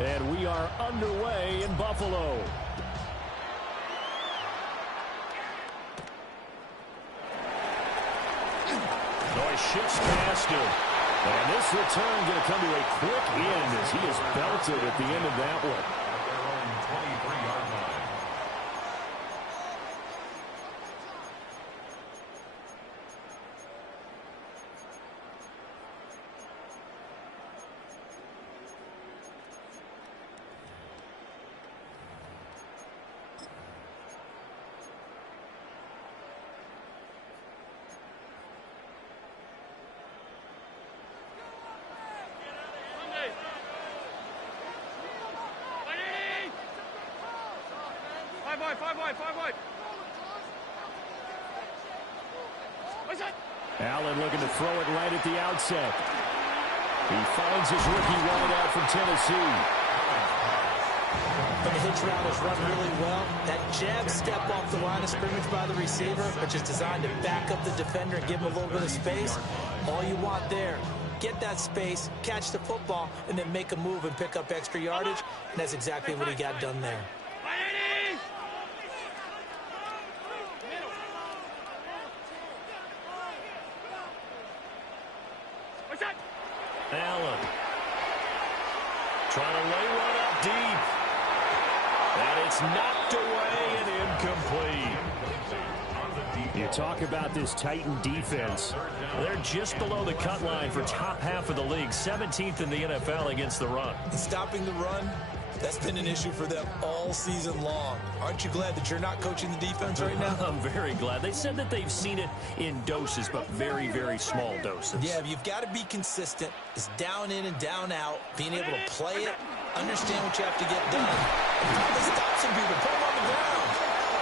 And we are underway in Buffalo. Shifts past him. And this return going to come to a quick end as he is belted at the end of that one. At their own 23-yard line. Five wide. Allen looking to throw it right at the outset. He finds his rookie wideout from Tennessee. The hitch route is run really well. That jab step off the line of scrimmage by the receiver, which is designed to back up the defender and give him a little bit of space. All you want there, get that space, catch the football, and then make a move and pick up extra yardage. And that's exactly what he got done there. Allen trying to lay one up deep. And it's knocked away and incomplete. You talk about this Titan defense. They're just below the cut line for top half of the league. 17th in the NFL against the run. Stopping the run, that's been an issue for them all season long. Aren't you glad that you're not coaching the defense right now? I'm very glad. They said that they've seen it in doses, but very, very small doses. Yeah, you've got to be consistent. It's down in and down out, being able to play it, understand what you have to get done, and probably stop some people, put them on the ground.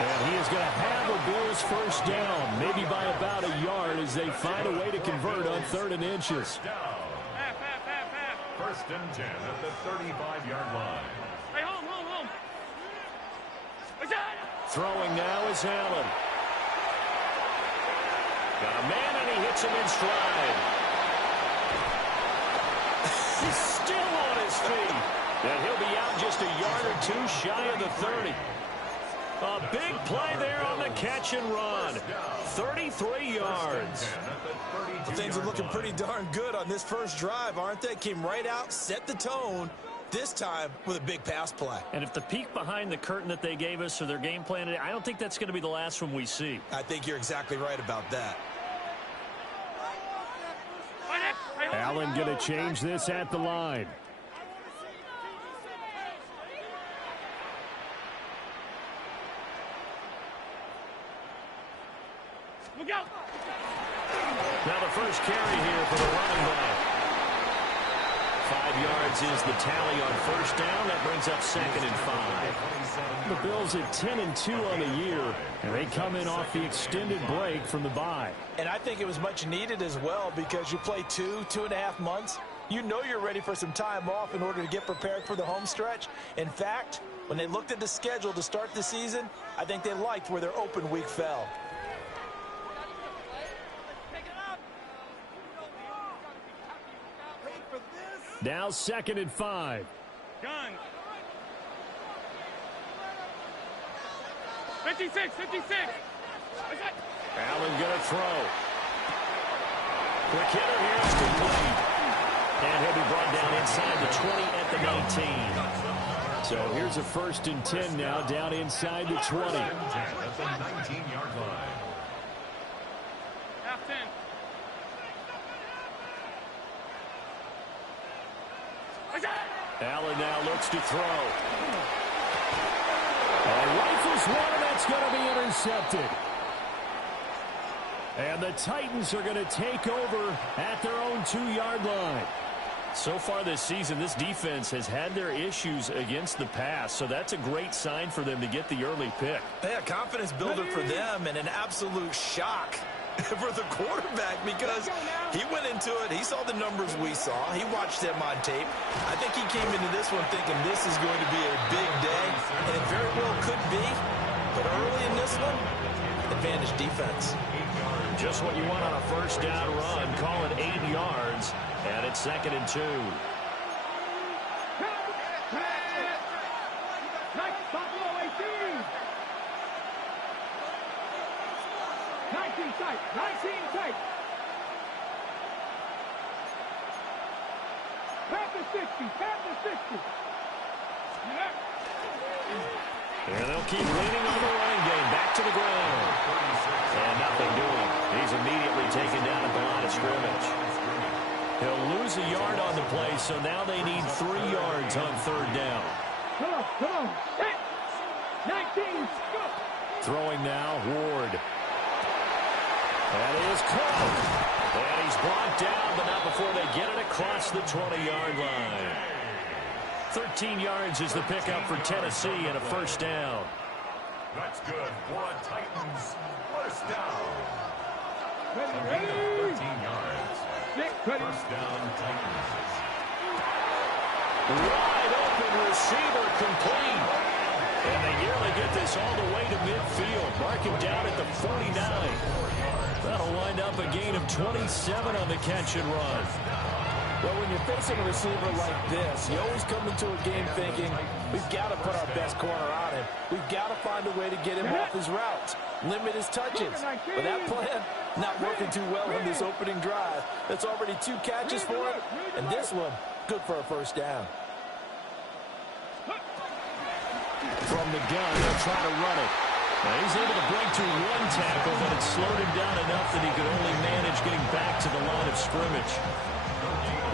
And he is going to have a Bills first down, maybe by about a yard as they find a way to convert on 3rd and inches. First and 10 at the 35-yard line. Hey, home. Throwing now is Allen. Got a man, and he hits him in stride. He's still on his feet. And he'll be out just a yard or two shy of the 30. A big play there on the catch and run. 33 yards. Well, things are looking pretty darn good on this first drive, aren't they? Came right out, set the tone, this time with a big pass play. And if the peek behind the curtain that they gave us or their game plan, I don't think that's going to be the last one we see. I think you're exactly right about that. Allen going to change this at the line. Look out! Now the first carry here for the running back. 5 yards is the tally on first down. That brings up 2nd and 5. The Bills at 10-2 on the year, and they come in off the extended break from the bye. And I think it was much needed as well because you play 2.5 months. You know you're ready for some time off in order to get prepared for the home stretch. In fact, when they looked at the schedule to start the season, I think they liked where their open week fell. Now 2nd and 5. Gun. 56. Allen going to throw. Quick hitter here is complete. And he'll be brought down inside the 20 at the 19. So here's a 1st and 10 now down inside the 20. At the 19-yard line. Half 10. Allen now looks to throw. Rifles one, and that's going to be intercepted. And the Titans are going to take over at their own 2-yard line. So far this season, this defense has had their issues against the pass, so that's a great sign for them to get the early pick. Yeah, confidence builder for them and an absolute shock for the quarterback because he went into it. He saw the numbers we saw. He watched them on tape. I think he came into this one thinking this is going to be a big day, and it very well could be. But early in this one, advantage defense. Just what you want on a first down run. Call it 8 yards, and it's 2nd and 2. Buffalo 18. 19 tight. 19 tight. Panther 60. Panther 60. And they'll keep leaning on the running game. Back to the ground. And nothing doing. He's immediately taken down at the line of scrimmage. He'll lose a yard on the play, so now they need 3 yards on 3rd down. Come on, come on. 19, go. Throwing now, Ward. That is caught. And he's brought down, but not before they get it across the 20-yard line. 13 yards is the pickup for Tennessee and a first down. That's good. Broad Titans. First down. Ready, 13 yards. First down, Titans. Wide open receiver complete. And they nearly get this all the way to midfield. Mark him down at the 49. That'll wind up a gain of 27 on the catch and run. Well, when you're facing a receiver like this, you always come into a game thinking, we've got to put our best corner on him. We've got to find a way to get him off his routes, limit his touches. But that plan not working too well in this opening drive. That's already 2 catches for him, and this one, good for a first down. From the gun, they'll try to run it. Now he's able to break through 1 tackle, but it slowed him down enough that he could only manage getting back to the line of scrimmage.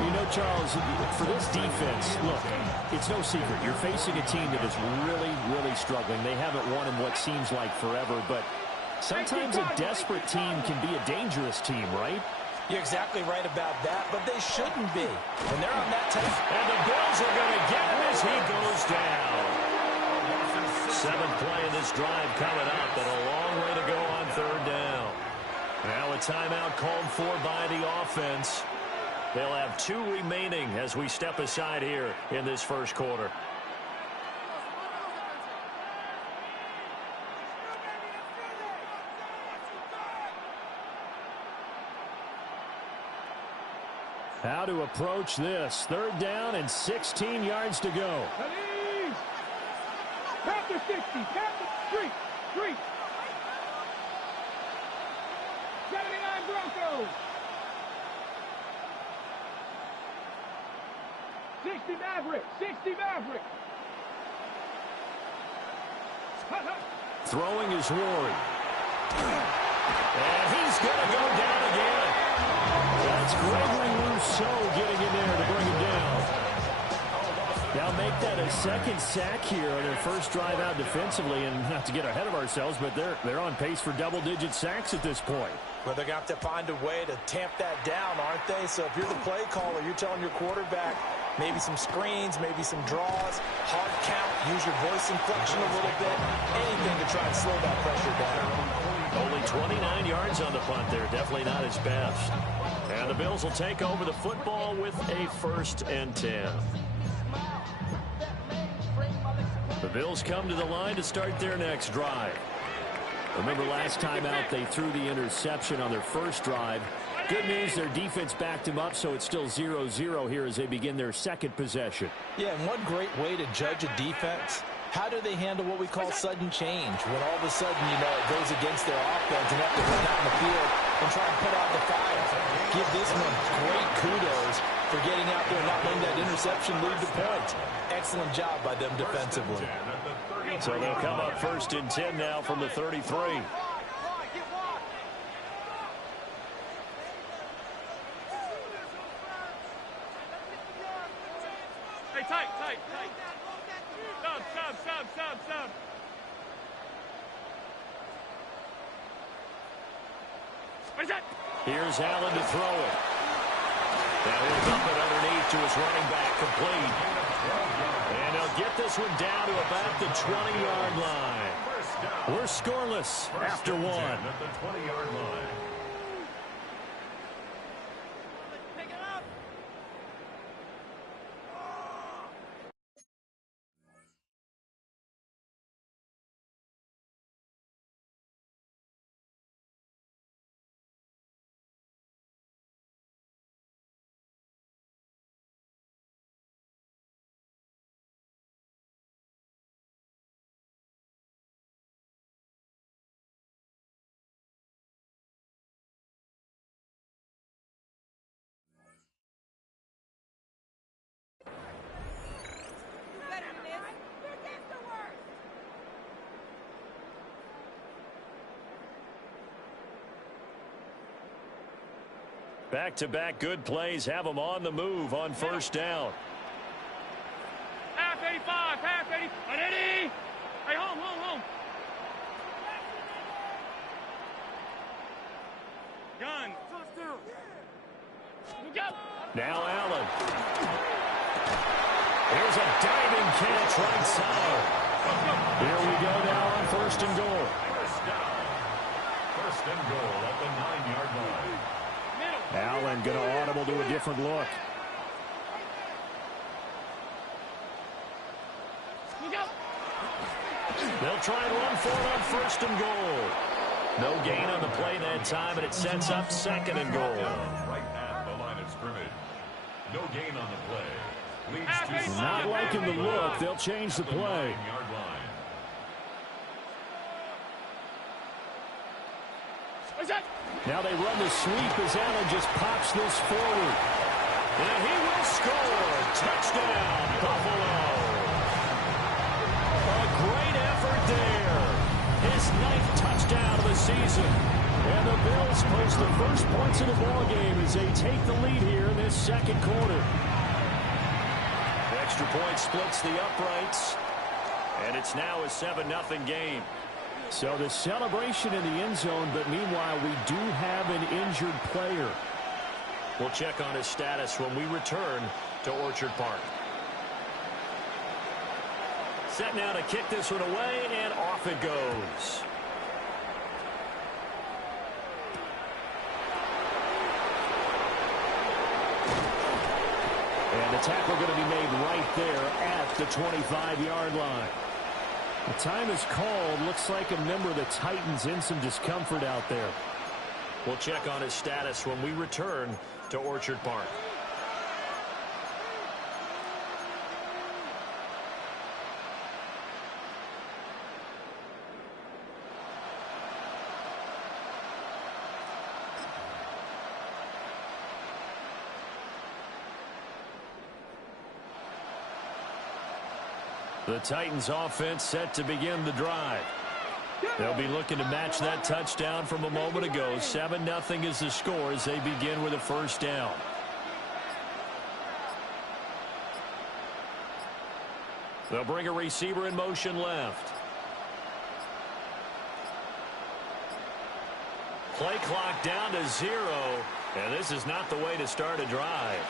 You know, Charles, for this defense, look, it's no secret. You're facing a team that is really, really struggling. They haven't won in what seems like forever, but sometimes a desperate team can be a dangerous team, right? You're exactly right about that, but they shouldn't be. When they're on that type. And the Bills are going to get him as he goes down. 7th play in this drive coming up, and a long way to go on 3rd down. Now a timeout called for by the offense. They'll have 2 remaining as we step aside here in this first quarter. How to approach this. 3rd down and 16 yards to go. Panther 60. Panther street. 79 Broncos. 60 Maverick. 60 Maverick. Throwing is Ward. And he's going to go down again. That's Gregory Rousseau getting in there to bring him down. Now make that a 2nd sack here on their first drive out defensively, and not to get ahead of ourselves, but they're on pace for double-digit sacks at this point. But they're going to have to find a way to tamp that down, aren't they? So if you're the play caller, you're telling your quarterback maybe some screens, maybe some draws, hard count, use your voice inflection a little bit, anything to try and slow that pressure down. Only 29 yards on the punt there. Definitely not his best. And the Bills will take over the football with a 1st and 10. The Bills come to the line to start their next drive. Remember last time out they threw the interception on their first drive. Good news, their defense backed him up, so it's still 0-0 here as they begin their 2nd possession. Yeah, and one great way to judge a defense, how do they handle what we call sudden change? When all of a sudden, you know, it goes against their offense and have to run out in the field and try and put out the fire. Give this one great kudos for getting out there and not letting that interception lead to points. Excellent job by them defensively. So they'll come up 1st and 10 now from the 33. Hey, tight. Sub. Here's Allen to throw it. That will dump it underneath to his running back, complete. And he'll get this one down to about the 20-yard line. We're scoreless after 1. At the 20-yard line. Back-to-back good plays have them on the move on first down. Half 85, half 80. Ready? Hey, home. Gun. Now Allen. Here's a diving catch right side. Here we go now on first and goal. First down. First and goal at the 9-yard line. Allen going to audible to a different look. They'll try and run for it on first and goal. No gain on the play that time, and it sets up second and goal. Right at the line of scrimmage. No gain on the play. Leads to Not liking the look. They'll change the play. 9-yard line. Now they run the sweep as Allen just pops this forward. And he will score. Touchdown, Buffalo. A great effort there. His 9th touchdown of the season. And the Bills post the first points of the ballgame as they take the lead here in this second quarter. Extra point splits the uprights. And it's now a 7-0 game. So the celebration in the end zone, but meanwhile we do have an injured player. We'll check on his status when we return to Orchard Park. Set now to kick this one away, and off it goes. And the tackle going to be made right there at the 25-yard line. The time is called. Looks like a member of the Titans in some discomfort out there. We'll check on his status when we return to Orchard Park. The Titans offense set to begin the drive. They'll be looking to match that touchdown from a moment ago. 7-0 is the score as they begin with a first down. They'll bring a receiver in motion left. Play clock down to 0, and this is not the way to start a drive.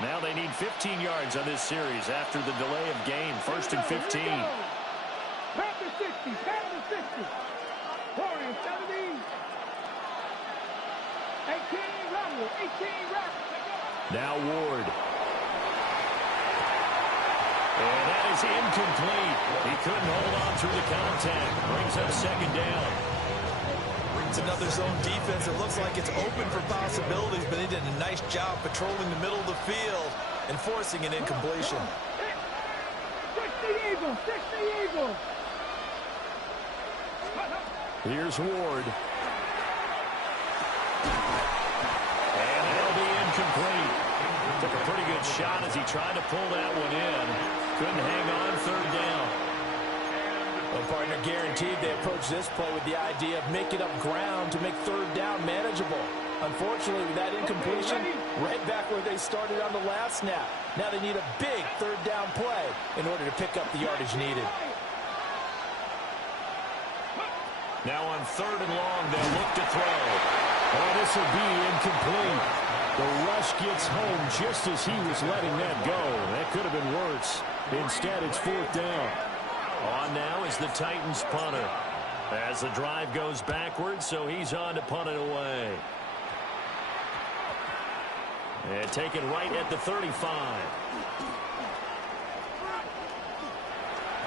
Now they need 15 yards on this series after the delay of game. First and 15. Back to 60, back to 60. 40, 70. 18, Rumble, 18, Rapid. Now Ward. And that is incomplete. He couldn't hold on through the contact. Brings up second down. It's another zone defense. It looks like it's open for possibilities, but they did a nice job patrolling the middle of the field and forcing an incompletion. 60 Eagles, 60 Eagles. Here's Ward. And that'll be incomplete. Took a pretty good shot as he tried to pull that one in. Couldn't hang on third down. Well, partner, guaranteed they approach this play with the idea of making up ground to make third down manageable. Unfortunately, with that incompletion, right back where they started on the last snap. Now they need a big third down play in order to pick up the yardage needed. Now on third and long, they'll look to throw. Oh, this will be incomplete. The rush gets home just as he was letting that go. That could have been worse. Instead, it's fourth down. On now is the Titans punter. As the drive goes backwards, so he's on to punt it away. And taken right at the 35.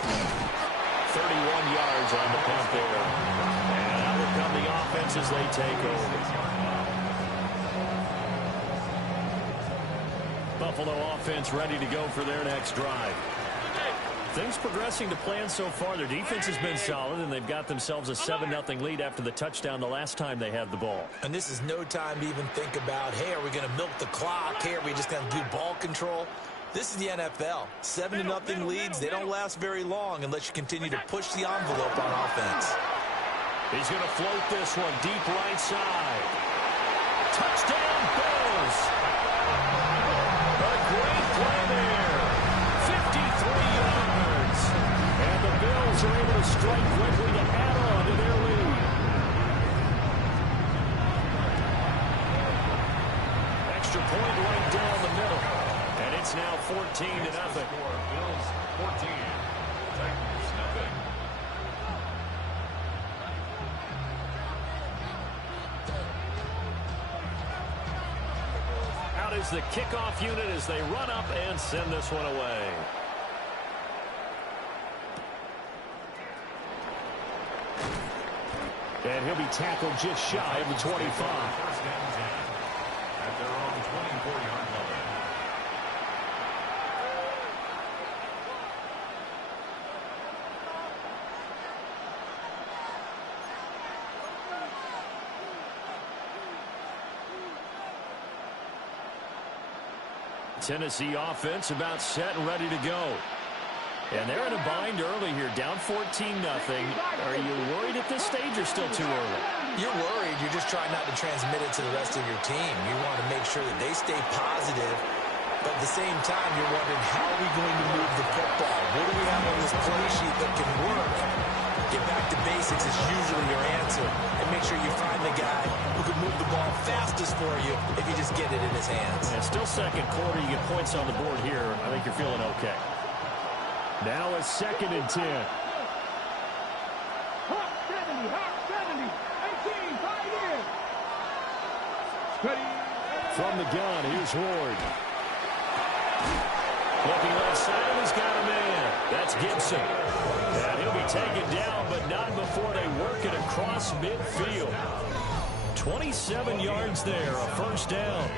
31 yards on the punt there. And out will come the offense as they take over. Buffalo offense ready to go for their next drive. Things progressing to plan so far. Their defense has been solid, and they've got themselves a 7-0 lead after the touchdown the last time they had the ball. And this is no time to even think about, hey, are we going to milk the clock? Hey, are we just going to do ball control? This is the NFL. 7-0 leads, they don't last very long unless you continue to push the envelope on offense. He's going to float this one deep right side. Touchdown, Bills. A great play there. 53 yards. And the Bills are able to strike quickly to add on to their lead. Extra point right down the middle. And it's now 14-0. Bills 14. Titans nothing. Out is the kickoff unit as they run up and send this one away. And he'll be tackled just shy of the 25. First down 10 at their own 24-yard line. Tennessee offense about set and ready to go. And they're in a bind early here, down 14-0. Are you worried at this stage or still too early? You're worried. You're just trying not to transmit it to the rest of your team. You want to make sure that they stay positive. But at the same time, you're wondering, how are we going to move the football? What do we have on this play sheet that can work? Get back to basics is usually your answer. And make sure you find the guy who can move the ball fastest for you if you just get it in his hands. Yeah, still second quarter. You get points on the board here. I think you're feeling okay. Now a 2nd and 10. Hot 70, 18, 5 in. Ready. From the gun, here's Ward. Looking left side, he's got a man. That's Gibson. And he'll be taken down, but not before they work it across midfield. 27 yards there, a first down.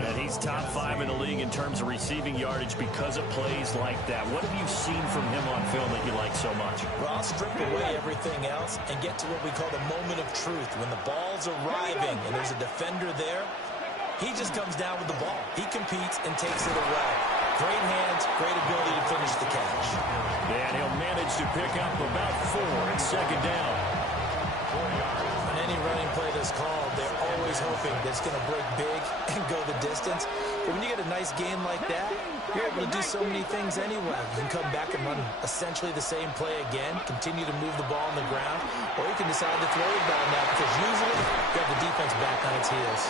And he's top 5 in the league in terms of receiving yardage because of plays like that. What have you seen from him on film that you like so much? Well, I'll strip away everything else and get to what we call the moment of truth. When the ball's arriving and there's a defender there, he just comes down with the ball. He competes and takes it away. Great hands, great ability to finish the catch. And he'll manage to pick up about 4 and 2nd down. On any running play that's called, they're always hoping that it's going to break big and go the distance. But when you get a nice game like that, you're able to do so many things anyway. You can come back and run essentially the same play again, continue to move the ball on the ground, or you can decide to throw the ball now because usually you have the defense back on its heels.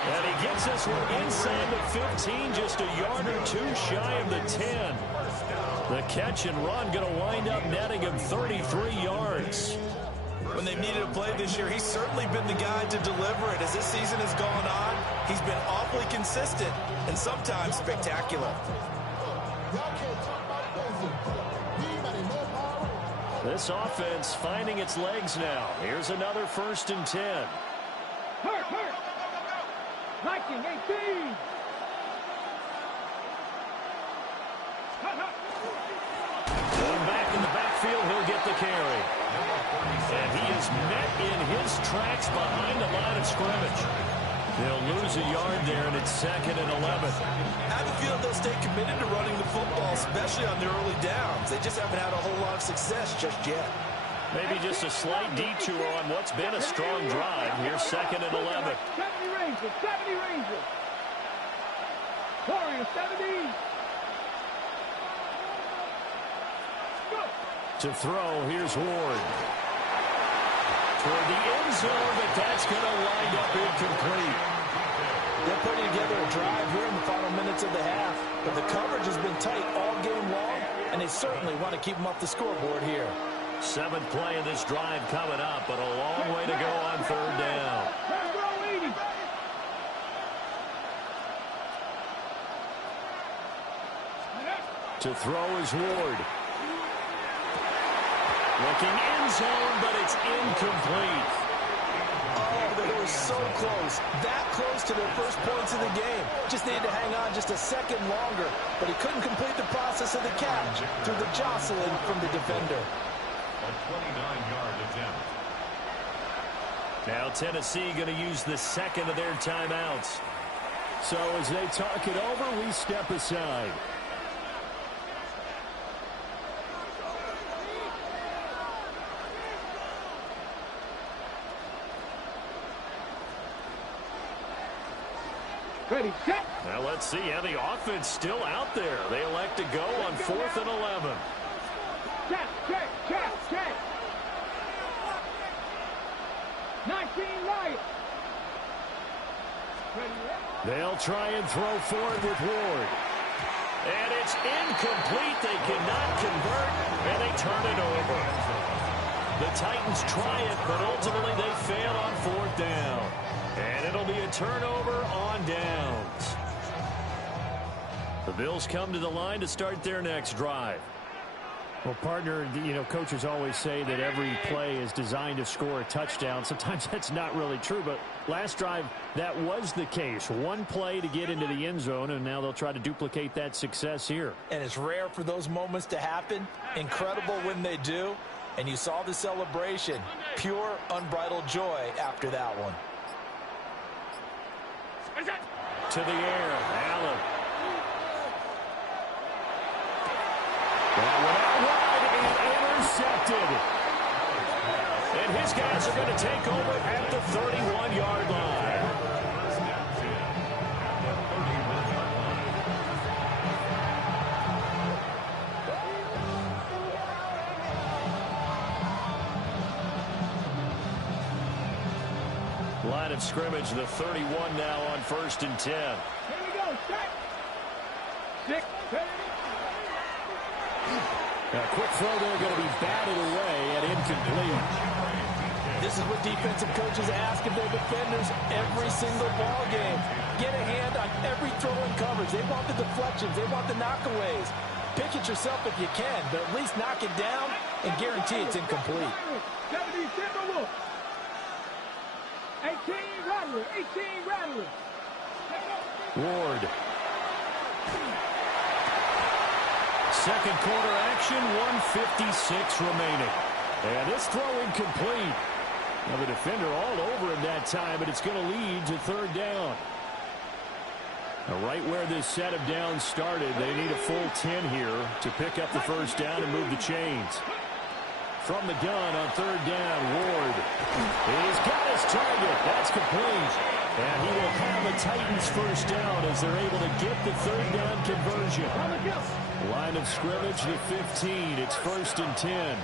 And he gets this one inside the 15, just a yard or 2 shy of the 10. The catch and run going to wind up netting him 33 yards. When they've needed a play this year, he's certainly been the guy to deliver it. As this season has gone on, he's been awfully consistent and sometimes spectacular. This offense finding its legs now. Here's another 1st and 10. Hurt. Viking 18. Going back in the backfield, he'll get the carry. And he is met in his tracks behind the line of scrimmage. They'll lose a yard there, and it's 2nd and 11. I have a feeling they'll stay committed to running the football, especially on the early downs. They just haven't had a whole lot of success just yet. Maybe just a slight detour on what's been a strong drive. Here's 2nd and 11. 70 Rangers. Warriors 70. Go. To throw, here's Ward. Toward the end zone, but that's going to wind up incomplete. They're putting together a drive here in the final minutes of the half, but the coverage has been tight all game long, and they certainly want to keep them off the scoreboard here. 7th play of this drive coming up, but a long way to go on 3rd down. To throw is Ward. Looking end zone, but it's incomplete. Oh, they were so close, that close to their first points of the game. Just needed to hang on just a second longer, but he couldn't complete the process of the catch through the jostling from the defender. A 29-yard attempt. Now Tennessee going to use the second of their timeouts. So as they talk it over, we step aside. Ready, set. Now let's see how the offense still out there. They elect to go on 4th and 11. Check, check, check, check. 19 right. They'll try and throw forward with Ward. And it's incomplete. They cannot convert, and they turn it over. The Titans try it, but ultimately they fail on 4th down. And it'll be a turnover on downs. The Bills come to the line to start their next drive. Well, partner, you know, coaches always say that every play is designed to score a touchdown. Sometimes that's not really true, but last drive, that was the case. One play to get into the end zone, and now they'll try to duplicate that success here. And it's rare for those moments to happen. Incredible when they do. And you saw the celebration. Pure, unbridled joy after that one. To the air, Allen. That went out wide and intercepted. And his guys are going to take over at the 31-yard line. Line of scrimmage, the 31 now on 1st and 10. Here we go, set. 6, 7. A quick throw there going to be batted away and incomplete. This is what defensive coaches ask of their defenders every single ball game. Get a hand on every throw in coverage. They want the deflections. They want the knockaways. Pick it yourself if you can, but at least knock it down and guarantee it's incomplete. 70 Timberwolves. 18 Rattler. 18 Rattler. Ward. Second quarter action, 1:56 remaining. And this throw incomplete. Now the defender all over him that time, but it's going to lead to 3rd down. Now right where this set of downs started, they need a full 10 here to pick up the 1st down and move the chains. From the gun on 3rd down, Ward. He's got his target. That's complete. And he will have the Titans 1st down as they're able to get the 3rd down conversion. Line of scrimmage, the 15. It's 1st and 10.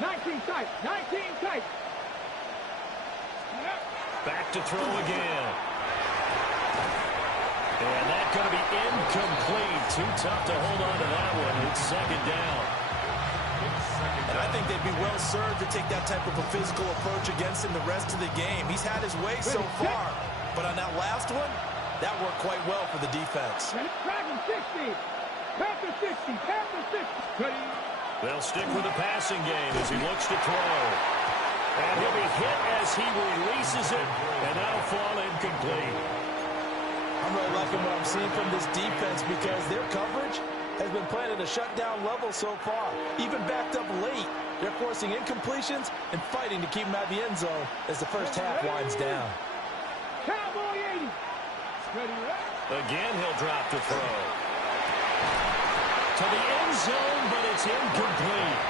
19 tight. 19 tight. Back to throw again. And that's going to be incomplete. Too tough to hold on to that one. It's 2nd down. And I think they'd be well served to take that type of a physical approach against him the rest of the game. He's had his way so far, but on that last one, that worked quite well for the defense. Dragon 60. Panther 60. Panther 60. They'll stick with the passing game as he looks to throw. And he'll be hit as he releases it, and that'll fall incomplete. I'm really liking what I'm seeing from this defense because their coverage has been playing at a shutdown level so far. Even backed up late, they're forcing incompletions and fighting to keep them out of the end zone as the first half winds down. Cowboy 80. Again, he'll drop to throw. To the end zone, but it's incomplete.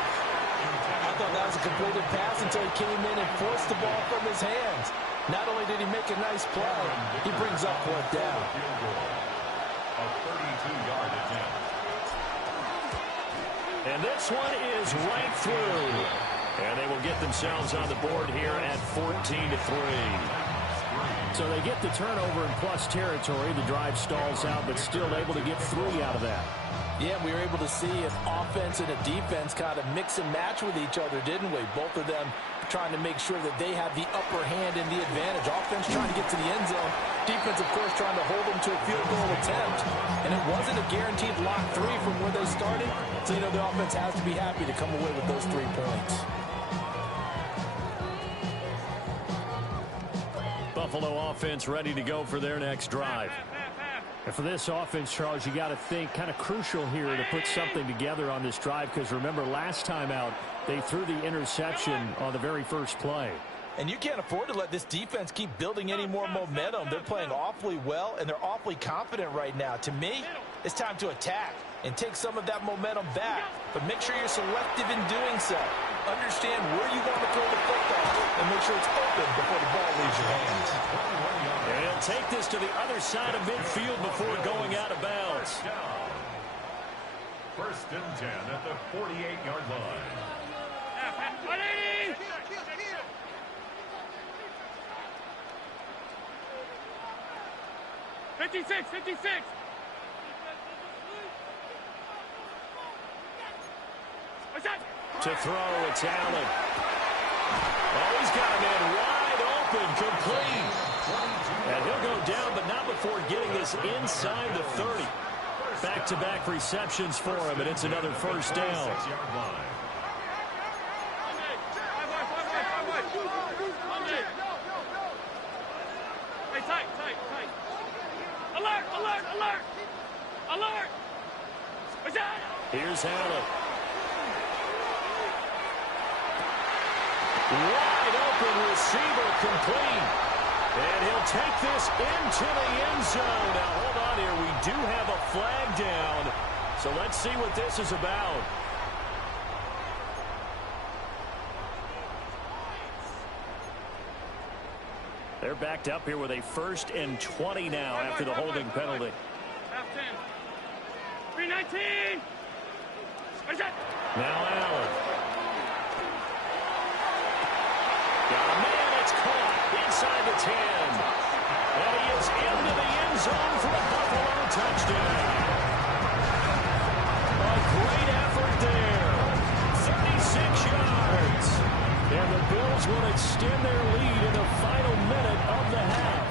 I thought that was a completed pass until he came in and forced the ball from his hands. Not only did he make a nice play, he brings up 4th down. A 32-yard attempt. And this one is right through. And they will get themselves on the board here at 14-3. So they get the turnover in plus territory. The drive stalls out, but still able to get 3 out of that. Yeah, we were able to see an offense and a defense kind of mix and match with each other, didn't we? Both of them trying to make sure that they have the upper hand and the advantage. Offense trying to get to the end zone. Defense, of course, trying to hold them to a field goal attempt. And it wasn't a guaranteed lock 3 from where they started. So, you know, the offense has to be happy to come away with those 3 points. Buffalo offense ready to go for their next drive. And for this offense, Charles, you got to think kind of crucial here to put something together on this drive, because remember last time out they threw the interception on the very first play. And you can't afford to let this defense keep building any more momentum. They're playing awfully well, and they're awfully confident right now. To me, it's time to attack and take some of that momentum back. But make sure you're selective in doing so. Understand where you want to throw the football and make sure it's open before the ball leaves your hands. And he'll take this to the other side of midfield before going out of bounds. First and 10 at the 48-yard line. 56. To throw, it's Allen. Oh, he's got a man wide open, complete. And he'll go down, but not before getting this inside the 30. Back-to-back receptions for him, and it's another first down. Alert! Here's Allen. Wide open receiver, complete. And he'll take this into the end zone. Now, hold on here. We do have a flag down. So let's see what this is about. They're backed up here with a 1st and 20 now after the holding penalty. Half 10. 319. Now Allen. Got a man, it's caught inside the 10. And he is into the end zone for the Buffalo touchdown. A great effort there. 36 yards. And the Bills will extend their lead in the final minute of the half.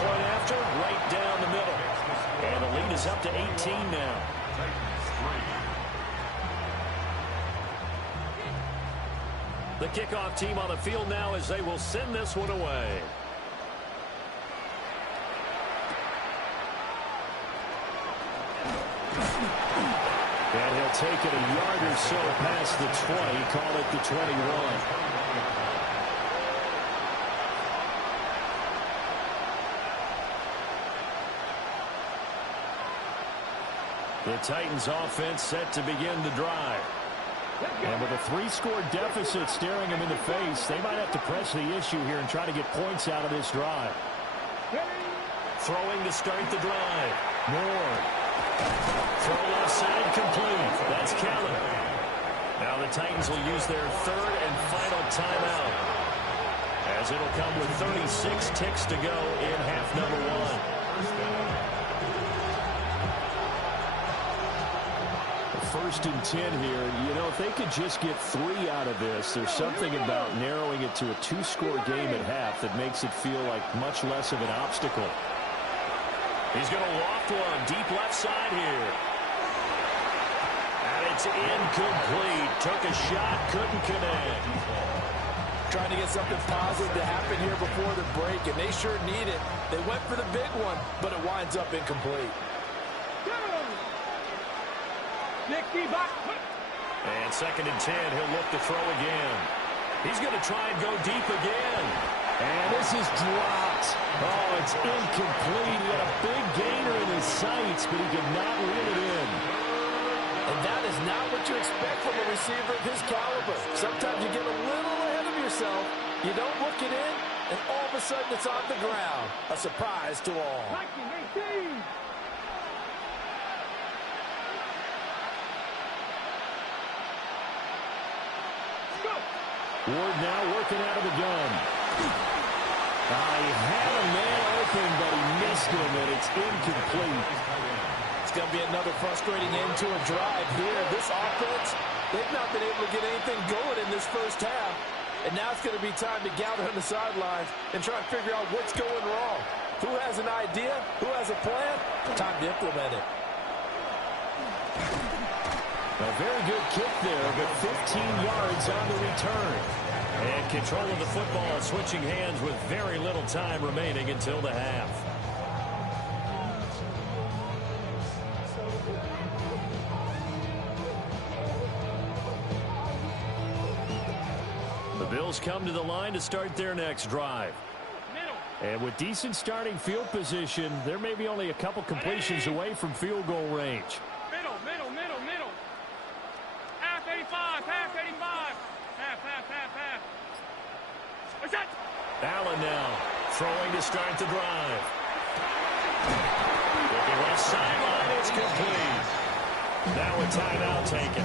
Point after, right down the middle. And the lead is up to 18 now. The kickoff team on the field now as they will send this one away. And he'll take it a yard or so past the 20, call it the 21. The Titans offense set to begin the drive. And with a 3-score deficit staring them in the face, they might have to press the issue here and try to get points out of this drive. Throwing to start the drive. Moore. Throw left side complete. That's Kelly. Now the Titans will use their 3rd and final timeout, as it'll come with 36 ticks to go in half number 1. First and 10 here. You know, if they could just get 3 out of this, there's something about narrowing it to a 2-score game at half that makes it feel like much less of an obstacle. He's going to loft one deep left side here. And it's incomplete. Took a shot, couldn't connect. Trying to get something positive to happen here before the break, and they sure need it. They went for the big one, but it winds up incomplete. And 2nd and 10, he'll look to throw again. He's going to try and go deep again. And this is dropped. Oh, it's incomplete. He had a big gainer in his sights, but he could not reel it in. And that is not what you expect from a receiver of his caliber. Sometimes you get a little ahead of yourself. You don't look it in, and all of a sudden it's on the ground. A surprise to all. Ward now working out of the gun. He had a man open, but he missed him, and it's incomplete. It's going to be another frustrating end to a drive here. This offense, they've not been able to get anything going in this first half. And now it's going to be time to gather on the sidelines and try and figure out what's going wrong. Who has an idea? Who has a plan? Time to implement it. A very good kick there, but 15 yards on the return. And control of the football switching hands with very little time remaining until the half. The Bills come to the line to start their next drive. And with decent starting field position, there may be only a couple completions away from field goal range. Middle. Half 85, half 85. Half. What's that? Allen now throwing to start the drive. Looking left sideline, it's complete. Now a timeout taken.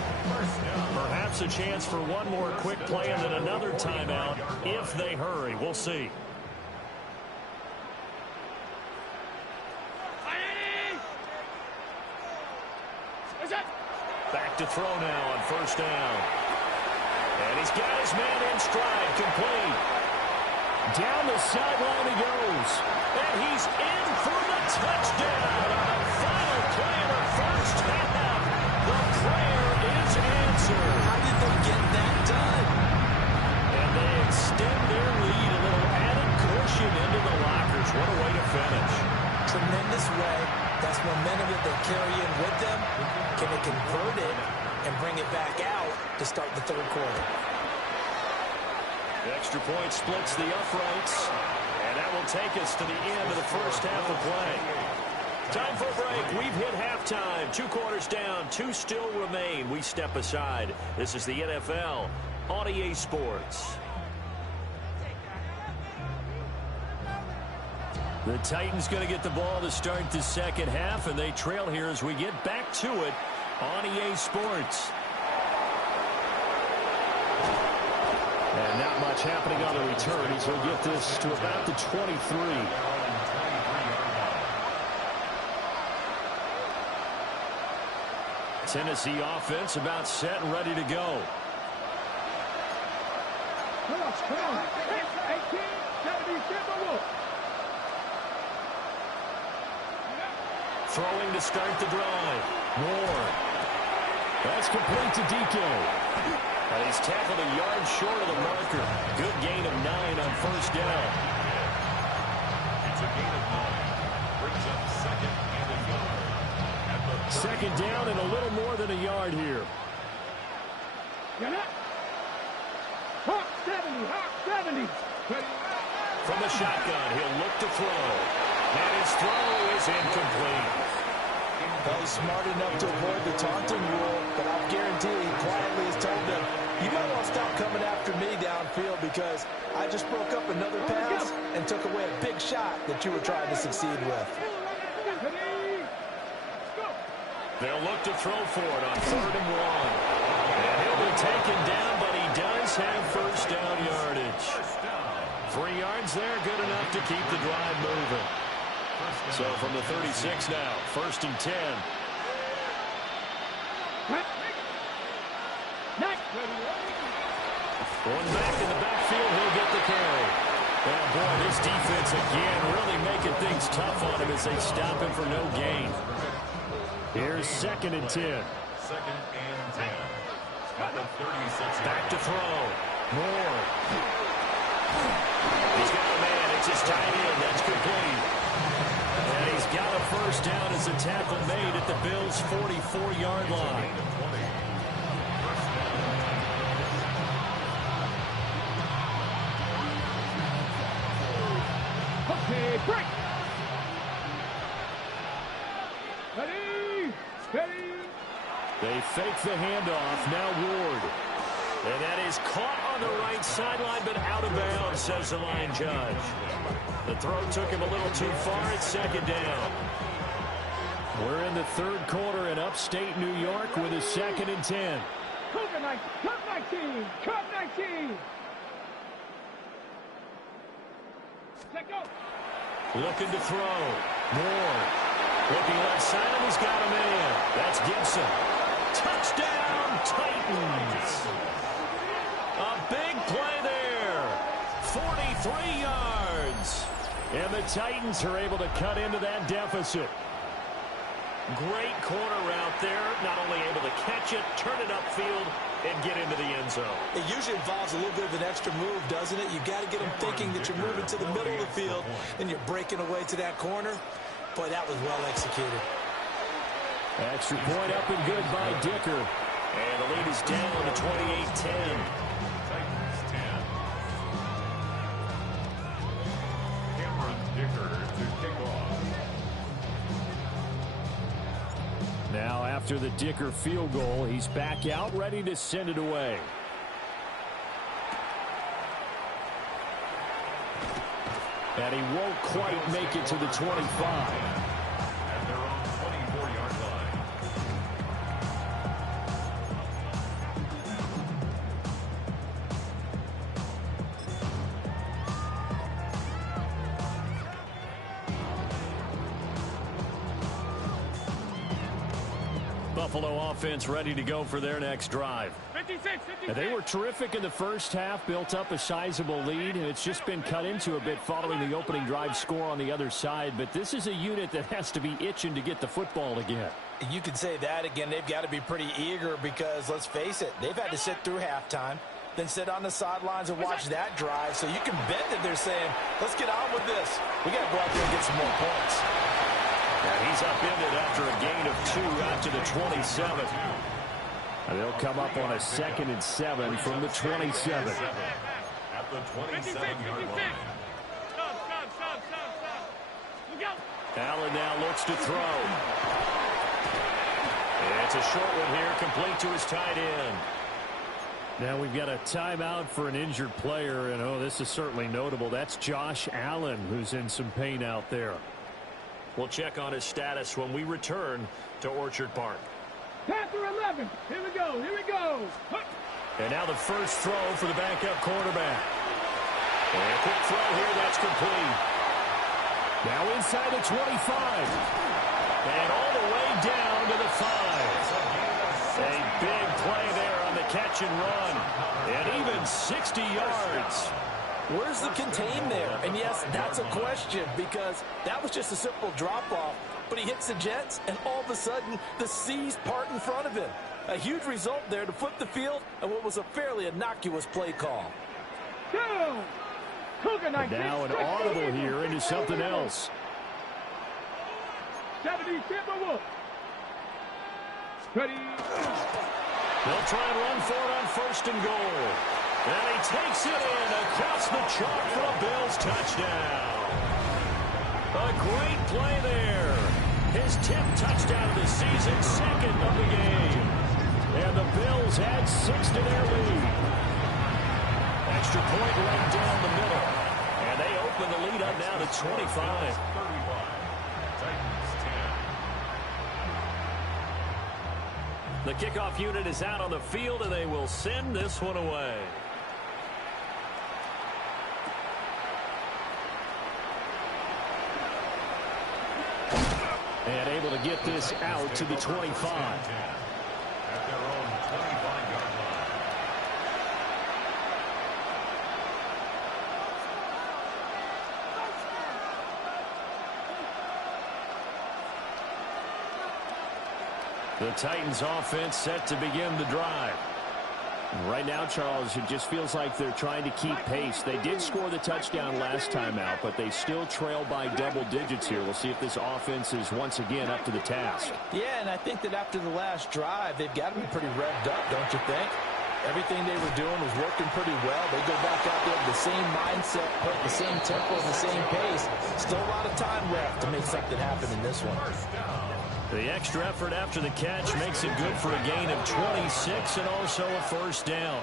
Perhaps a chance for one more quick play and then another timeout if they hurry. We'll see. Back to throw now on first down. And he's got his man in stride, complete. Down the sideline he goes. And he's in for the touchdown on the final play of the first half. The prayer is answered. How did they get that done? And they extend their lead, a little added cushion into the lockers. What a way to finish. Tremendous way. That's momentum that they carry in with them. Can they convert it and bring it back out to start the third quarter? The extra point splits the uprights, and that will take us to the end of the first half of play. Time for a break. We've hit halftime. 2 quarters down, 2 still remain. We step aside. This is the NFL on EA Sports. The Titans going to get the ball to start the second half, and they trail here as we get back to it on EA Sports. And not much happening on the return as we'll get this to about the 23. Tennessee offense about set and ready to go. Come on. 18, 77. Throwing to start the drive. Moore. That's complete to DK. And he's tackled a yard short of the marker. Good gain of 9 on first down. It's a gain of 9. Brings up second and a yard. Second down and a little more than a yard here. Get up. Hawk 70. From the shotgun, he'll look to throw. And his throw is incomplete. Well, he's smart enough to avoid the taunting rule, but I'll guarantee he quietly has told them, you might want to stop coming after me downfield because I just broke up another pass and took away a big shot that you were trying to succeed with. They'll look to throw for it on 3rd and 1. And he'll be taken down, but he does have first down yardage. 3 yards there, good enough to keep the drive moving. So from the 36 now, 1st and 10. Going back in the backfield, he'll get the carry. Oh, boy, this defense again really making things tough on him as they stop him for no gain. Here's 2nd and 10. 2nd and 10. At the 36. Back to throw. Moore. He's got a man. It's just tied in. That's complete. And he's got a first down as a tackle made at the Bills' 44-yard line. Okay, break. Ready. They fake the handoff. Now Ward. And that is caught on the right sideline, but out of bounds, says the line judge. The throw took him a little too far. It's 2nd down. We're in the 3rd quarter in upstate New York with a 2nd and 10. Cut 19. Let go. Looking to throw. Moore. Looking left side, and he's got a man. That's Gibson. Touchdown, Titans. A big play there. 43 yards. And the Titans are able to cut into that deficit. Great corner route there. Not only able to catch it, turn it upfield, and get into the end zone. It usually involves a little bit of an extra move, doesn't it? You've got to get them thinking that you're moving to the middle of the field and you're breaking away to that corner. Boy, that was well executed. Extra point up and good by Dicker. And the lead is down to 28-10. Now, after the Dicker field goal, he's back out, ready to send it away. And he won't quite make it to the 25. At their own 24-yard line. Buffalo offense ready to go for their next drive. 56. And they were terrific in the first half, built up a sizable lead, and it's just been cut into a bit following the opening drive score on the other side. But this is a unit that has to be itching to get the football again. You could say that again. They've got to be pretty eager because, let's face it, they've had to sit through halftime, then sit on the sidelines and watch that drive. So you can bet that they're saying, let's get on with this. We got to go out there and get some more points. And he's upended after a gain of 2 out to the 27. And they'll come up on a 2nd and 7 from the 27. At the 27-yard line. Allen now looks to throw. It's a short one here, complete to his tight end. Now we've got a timeout for an injured player, and oh, this is certainly notable. That's Josh Allen, who's in some pain out there. We'll check on his status when we return to Orchard Park. Panther 11. Here we go. Here we go. And now the first throw for the backup quarterback. And a quick throw here, that's complete. Now inside the 25. And all the way down to the 5. A big play there on the catch and run. And even 60 yards. Where's the contain there? And yes, that's a question because that was just a simple drop-off. But he hits the Jets, and all of a sudden, the seas part in front of him. A huge result there to flip the field and what was a fairly innocuous play call. Now an audible here into something else. 70 Timberwolves. Ready. They'll try and run for it on 1st and goal. And he takes it in across the chalk for a Bills touchdown. A great play there. His 10th touchdown of the season, 2nd of the game. And the Bills add 6 to their lead. Extra point right down the middle. And they open the lead up now to 25. 35. Titans 10. The kickoff unit is out on the field, and they will send this one away. And able to get this out to the 25. At their own 25-yard line. The Titans offense set to begin the drive. Right now, Charles, it just feels like they're trying to keep pace. They did score the touchdown last time out, but they still trail by double digits here. We'll see if this offense is once again up to the task. Yeah, and I think that after the last drive, they've got to be pretty revved up, don't you think? Everything they were doing was working pretty well. They go back out there with the same mindset, put the same tempo, the same pace. Still a lot of time left to make something happen in this one. The extra effort after the catch makes it good for a gain of 26 and also a 1st down.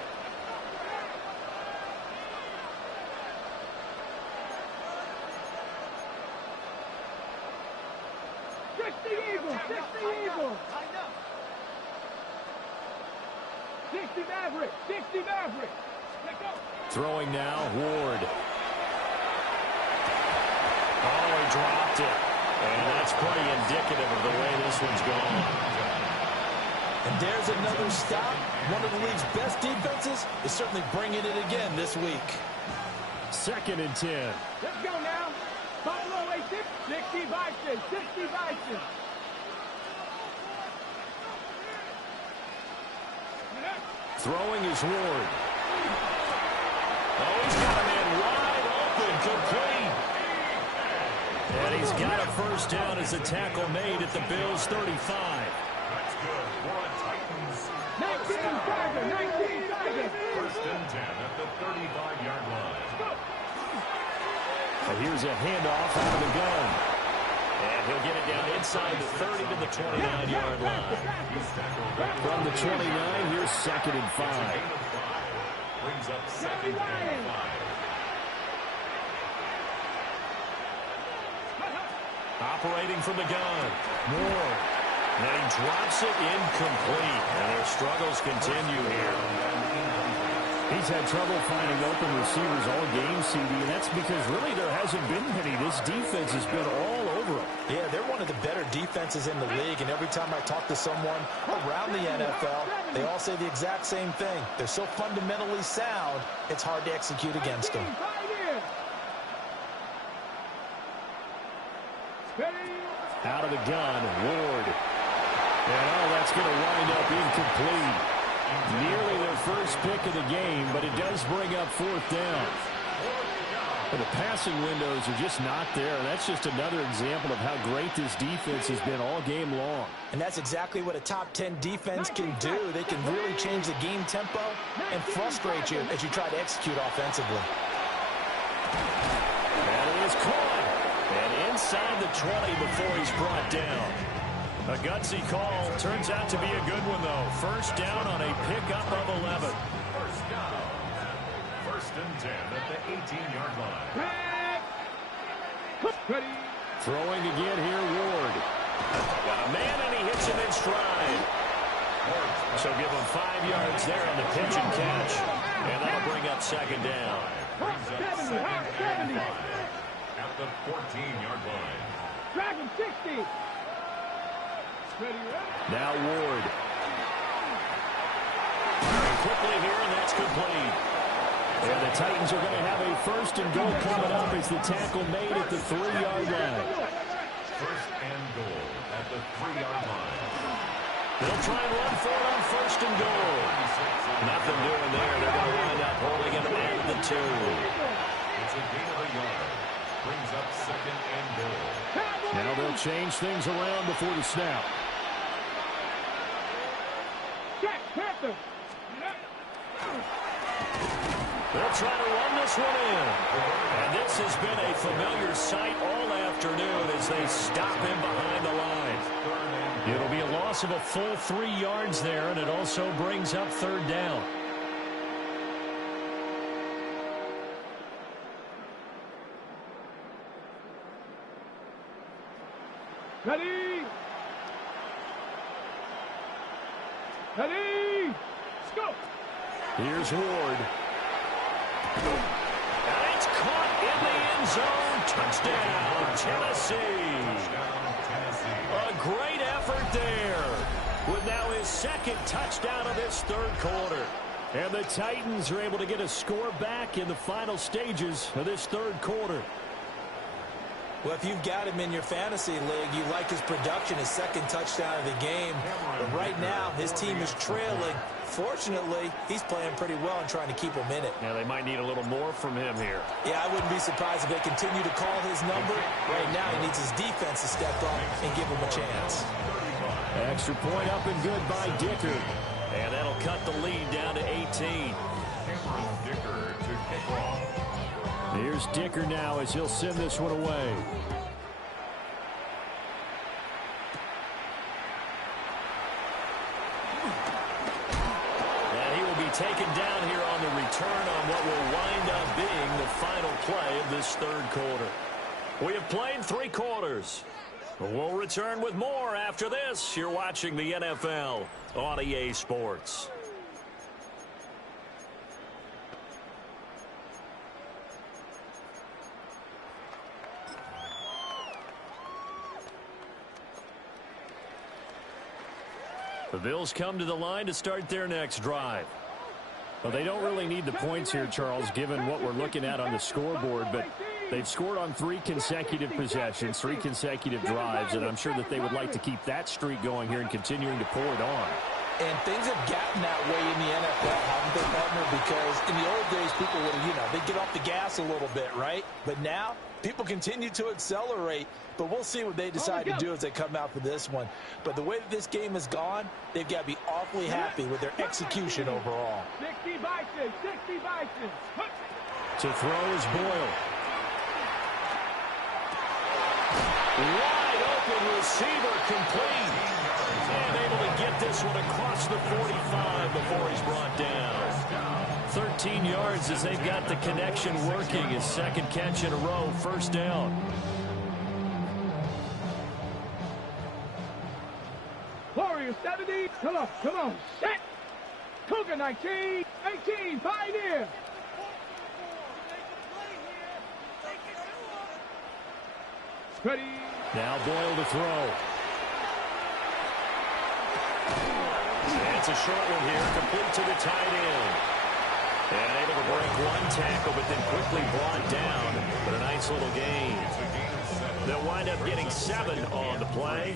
Eagles. 60 Maverick. 60 Maverick. Let's go. Throwing now, Ward. Oh, he dropped it. And that's pretty indicative of the way this one's going. And there's another stop. One of the league's best defenses is certainly bringing it again this week. 2nd and 10. Let's go now. Buffalo 60 Bison. 60 Bison. Throwing is Ward. Oh, he's got a man wide open, complete. And he's got a first down as the tackle made at the Bills' 35. That's good for a Titans. 19 Tiger, 19 Tiger. First and 10 at the 35-yard line. And here's a handoff out of the gun. And he'll get it down inside the 30 to the 29-yard line. From the 29, here's second and 5. Brings up second and 5. Operating from the gun. Moore. And he drops it incomplete. And their struggles continue here. He's had trouble finding open receivers all game, CD, and that's because really there hasn't been many. This defense has been all over them. Yeah, they're one of the better defenses in the league, and every time I talk to someone around the NFL, they all say the exact same thing. They're so fundamentally sound, it's hard to execute against them. Out of the gun, Ward. And that's going to wind up incomplete. Nearly their first pick of the game, but it does bring up fourth down. But the passing windows are just not there. That's just another example of how great this defense has been all game long. And that's exactly what a top 10 defense can do. They can really change the game tempo and frustrate you as you try to execute offensively. And it is caught. And inside the 20 before he's brought down. A gutsy call. Turns out to be a good one, though. First down on a pickup of 11. First down. First and 10 at the 18-yard line. Throwing again here, Ward. Got a man, and he hits him in stride. So give him 5 yards there on the pitch and catch. And that'll bring up second down. Brings up second and 5 at the 14-yard line. Dragon 60. Now Ward. Very quickly here, and that's complete. And the Titans are going to have a first and goal coming up as the tackle made at the 3-yard line. First and goal at the 3-yard line. They'll try and run for it on first and goal. Nothing doing there. They're going to wind up holding it at the 2. It's a gain of a yard. Brings up second and goal. Now they'll change things around before the snap. They'll try to run this one in. And this has been a familiar sight all afternoon as they stop him behind the line. It'll be a loss of a full 3 yards there, and it also brings up third down. Ready? Ready? Let's go. Here's Ward. And it's caught in the end zone. Touchdown, Tennessee. A great effort there. With now his second touchdown of this third quarter. And the Titans are able to get a score back in the final stages of this third quarter. Well, if you've got him in your fantasy league, you like his production, his second touchdown of the game. But right now, his team is trailing. Fortunately, he's playing pretty well and trying to keep them in it. Now they might need a little more from him here. Yeah, I wouldn't be surprised if they continue to call his number. Right now, he needs his defense to step up and give him a chance. Extra point up and good by Dicker. And that'll cut the lead down to 18. Cameron Dicker to kick off. Here's Dicker now as he'll send this one away. And he will be taken down here on the return on what will wind up being the final play of this third quarter. We have played 3 quarters. We'll return with more after this. You're watching the NFL on EA Sports. The Bills come to the line to start their next drive. Well, they don't really need the points here, Charles, given what we're looking at on the scoreboard, but they've scored on 3 consecutive possessions, 3 consecutive drives, and I'm sure that they would like to keep that streak going here and continuing to pour it on. And things have gotten that way in the NFL, haven't they, partner? Because in the old days, people would, they'd get off the gas a little bit, right? But now, people continue to accelerate. But we'll see what they decide to do as they come out for this one. But the way that this game has gone, they've got to be awfully happy with their execution overall. 60 Bison, 60 Bison. To throw is Boyle. Wide open receiver complete. And able to get this one across the 45 before he's brought down. 13 yards as they've got the connection working. His second catch in a row, first down. Warriors 70. Come on. Set. Cougar 19. 18. Pioneer. Ready. Now Boyle to throw. It's a short one here, complete to the tight end. And able to break one tackle, but then quickly brought down. But a nice little gain. They'll wind up getting 7 on the play,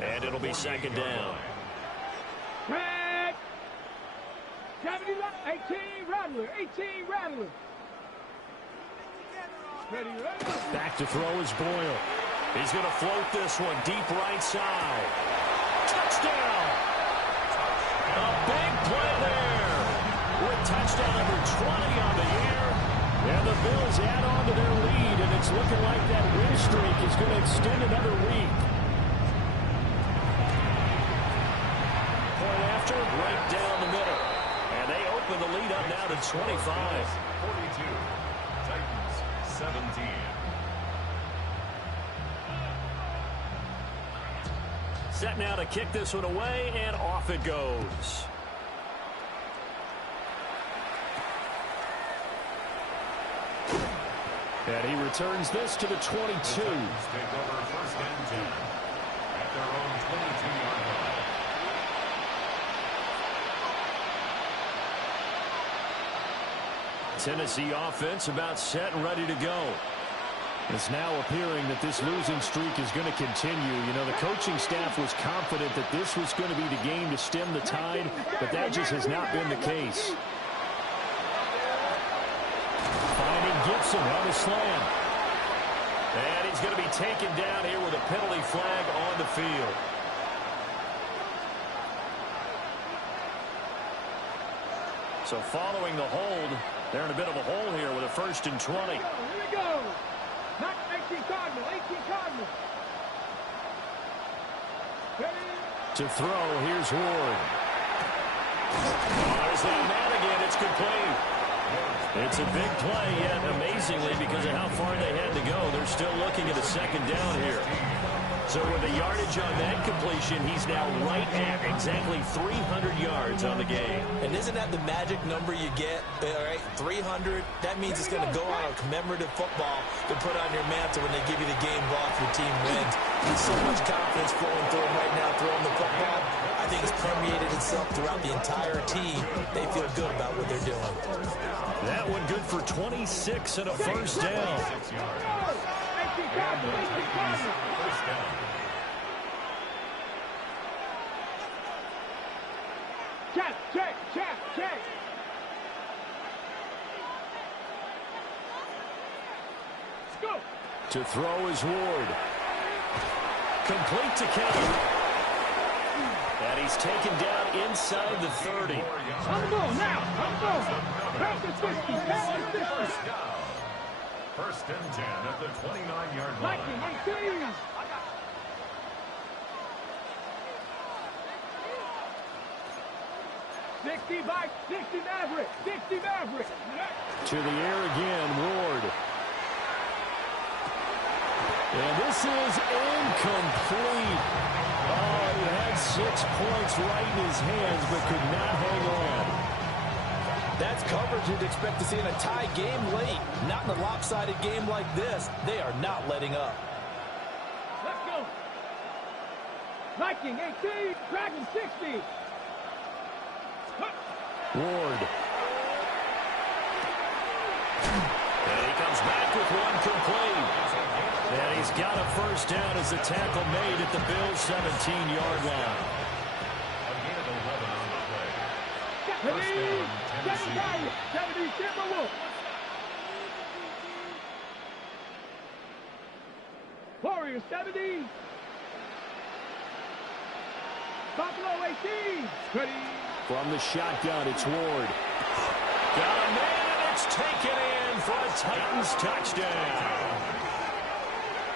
and it'll be second down. Red. 70, 18 Rattler. 18 Rattler. Ready. Back to throw is Boyle. He's going to float this one deep right side. Touchdown! A big play there with touchdown number 20 on the year. And the Bills add on to their lead, and it's looking like that win streak is going to extend another week. Point after, right down the middle. And they open the lead up now to 25. 42. Titans 17. Set now to kick this one away, and off it goes. And he returns this to the 22. Take over first and 10 at their own 22-yard line. Tennessee offense about set and ready to go. It's now appearing that this losing streak is going to continue. You know, the coaching staff was confident that this was going to be the game to stem the tide, but that just has not been the case. Finding Gibson on the slam. And he's going to be taken down here with a penalty flag on the field. So following the hold, they're in a bit of a hole here with a 1st and 20. Here we go. Not 18 Cardinal. 18 Cardinal. Ready. To throw, here's Ward. There's that man again. It's complete. It's a big play, yet amazingly, because of how far they had to go, they're still looking at a second down here. So with the yardage on that completion, he's now right at exactly 300 yards on the game. And isn't that the magic number you get? All right, 300. That means it's going to go on a commemorative football to put on your mantle when they give you the game ball if your team wins. There's so much confidence flowing through him right now throwing the football. I think it's permeated itself throughout the entire team. They feel good about what they're doing. That one good for 26 and a first down. 6 yards. 18 Cardinal. 18 Cardinal. First down. Check. Let's go. To throw is Ward. Complete to Kenny. And he's taken down inside the 30. On the ball now. On the ball. Pass the 50. Pass the 50. First and 10 at the 29-yard line. Viking 18. By 60 Maverick. 60 Maverick. To the air again, Ward. And this is incomplete. Oh, he had 6 points right in his hands, but could not hang on. That's coverage you'd expect to see in a tie game late. Not in a lopsided game like this. They are not letting up. Let's go. Viking 18. Dragon 60. Ward. And he comes back with one complete. And he's got a first down as the tackle made at the Bills' 17-yard line. A gain of 11 First down, Tennessee. 70 Timberwolves. Warriors 70. Buffalo 18. Ready. From the shotgun, it's Ward. Got a man, and it's taken in for a Titans touchdown.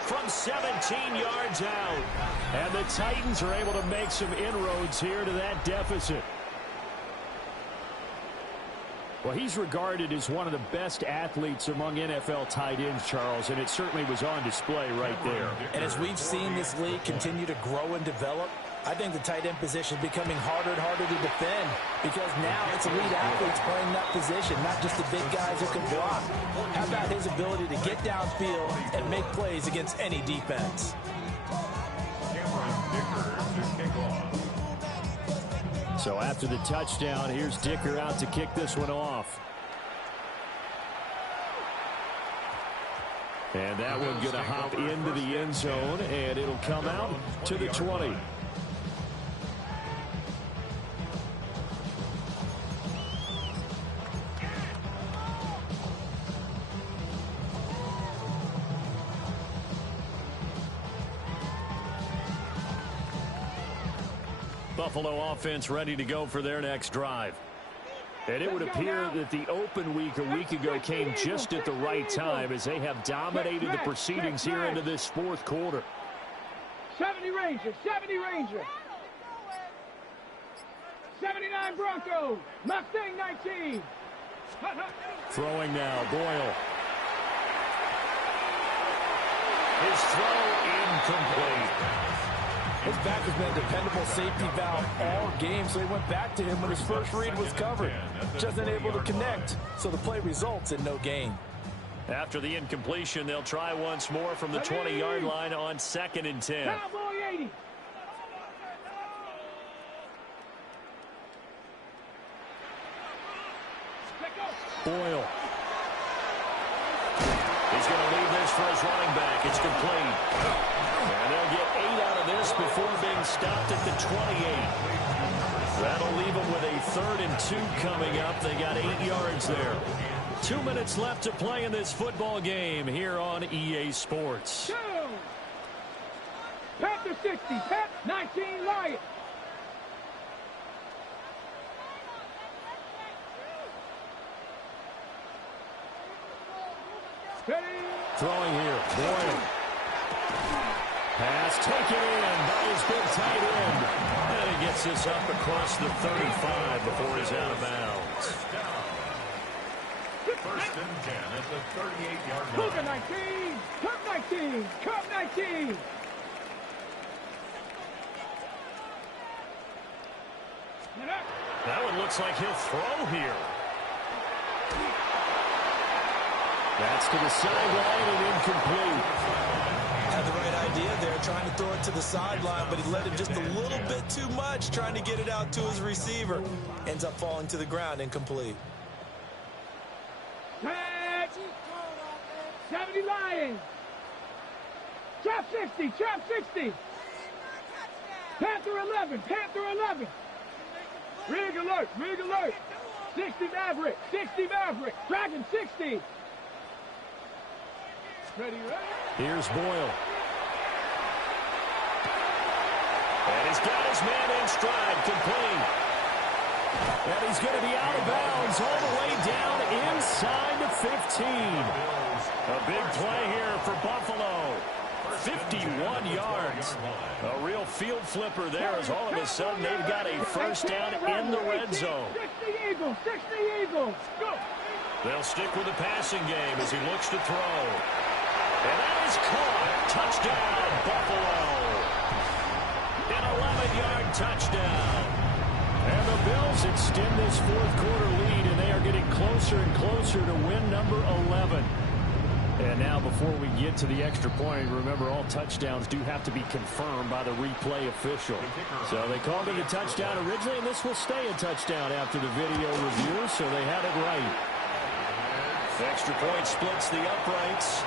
From 17 yards out. And the Titans are able to make some inroads here to that deficit. Well, he's regarded as one of the best athletes among NFL tight ends, Charles, and it certainly was on display right there. And as we've seen this league continue to grow and develop, I think the tight end position is becoming harder and harder to defend because now it's elite athletes playing that position, not just the big guys who can block. How about his ability to get downfield and make plays against any defense? Cameron Dicker to kick off. So after the touchdown, here's Dicker out to kick this one off. And that one going to hop into the end zone, and it'll come out to the 20. Buffalo offense ready to go for their next drive. And it would appear that the open week a week ago came just at the right time as they have dominated the proceedings here into this fourth quarter. 70 Rangers, 70 Rangers. 79 Broncos, Mustang 19. Throwing now, Boyle. His throw incomplete. His back has been a dependable safety valve all game, so he went back to him when his first read was covered. Just unable to connect, so the play results in no gain. After the incompletion, they'll try once more from the 20-yard line on 2nd and 10. Cowboy 80. Boyle. He's going to leave this for his running back. It's complete. And they'll get 8 out of this before being stopped at the 28. That'll leave them with a 3rd and 2 coming up. They got 8 yards there. 2 minutes left to play in this football game here on EA Sports. Go. Panther 60, Pat 19 Lions. Throwing here, Boyle. Pass taken in by his big tight end. And he gets this up across the 35 before he's out of bounds. First and 10 at the 38-yard line. Cougar 19, Cup 19, Cup 19. That one looks like he'll throw here. That's to the sideline and incomplete. Had the right idea there, trying to throw it to the sideline, but he let it just a little bit too much, trying to get it out to his receiver. Ends up falling to the ground, incomplete. 70 Lions. Trap 60, Trap 60. Panther 11, Panther 11. Rig alert, Rig alert. 60 Maverick, 60 Maverick. Dragon 60. Ready, ready. Here's Boyle. And he's got his man in stride, complete. And he's going to be out of bounds all the way down inside the 15. A big play here for Buffalo. 51 yards. A real field flipper there as all of a sudden they've got a first down in the red zone. 60 Eagles, 60 Eagles. Go. They'll stick with the passing game as he looks to throw. And that is caught. Touchdown, Buffalo. An 11-yard touchdown. And the Bills extend this fourth quarter lead, and they are getting closer and closer to win number 11. And now before we get to the extra point, remember all touchdowns do have to be confirmed by the replay official. So they called it a touchdown originally, and this will stay a touchdown after the video review, so they had it right. The extra point splits the uprights,